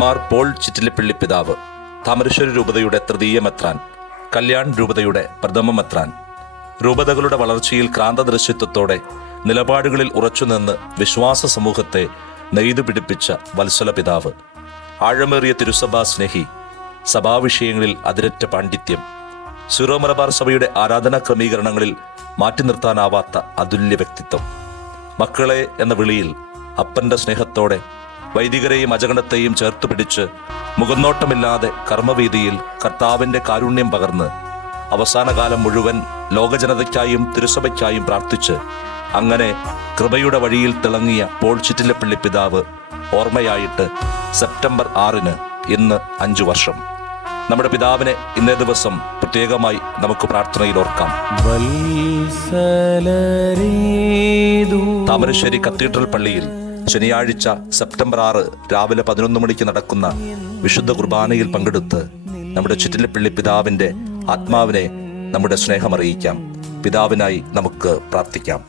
Mar Paul Chittilappilly പിതാവ്, താമരശ്ശേരി രൂപതയുടെ തൃതീയ മെത്രാൻ, കല്യാൺ രൂപതയുടെ പ്രഥമ മെത്രാൻ, രൂപതകളുടെ വളർച്ചയിൽ ക്രാന്തദൃശ്യത്വത്തോടെ നിലപാടുകളിൽ ഉറച്ചുനിന്ന് വിശ്വാസ സമൂഹത്തെ നെയ്തു പിടിപ്പിച്ച വത്സല പിതാവ്, ആഴമേറിയ തിരുസഭാ സ്നേഹി, സഭാവിഷയങ്ങളിൽ അതിരറ്റ പാണ്ഡിത്യം, സിറോ മലബാർ സഭയുടെ ആരാധനാ ക്രമീകരണങ്ങളിൽ മാറ്റി നിർത്താനാവാത്ത അതുല്യ വ്യക്തിത്വം, മക്കളെ എന്ന വിളിയിൽ അപ്പന്റെ സ്നേഹത്തോടെ വൈദികരെയും അജഗണത്തെയും ചേർത്തു പിടിച്ച് മുഖനോട്ടമില്ലാതെ കർമ്മവേദിയിൽ കർത്താവിന്റെ കാരുണ്യം പകർന്ന് അവസാനകാലം മുഴുവൻ ലോകജനതയ്ക്കായും തിരുസഭയ്ക്കായും പ്രാർത്ഥിച്ച് അങ്ങനെ കൃപയുടെ വഴിയിൽ തിളങ്ങിയ പോൾ ചിറ്റിലപ്പള്ളി പിതാവ് ഓർമ്മയായിട്ട് സെപ്റ്റംബർ 6 ഇന്ന് 5 വർഷം. നമ്മുടെ പിതാവിനെ ഇന്നേ ദിവസം പ്രത്യേകമായി നമുക്ക് പ്രാർത്ഥനയിൽ ഓർക്കാം. താമരശ്ശേരി കത്തീഡ്രൽ പള്ളിയിൽ ശനിയാഴ്ച സെപ്റ്റംബർ 6 രാവിലെ 11 മണിക്ക് നടക്കുന്ന വിശുദ്ധ കുർബാനയിൽ പങ്കെടുത്ത് നമ്മുടെ ചിറ്റിലപ്പള്ളി പിതാവിന്റെ ആത്മാവിനെ നമ്മുടെ സ്നേഹമറിയിക്കാം. പിതാവിനായി നമുക്ക് പ്രാർത്ഥിക്കാം.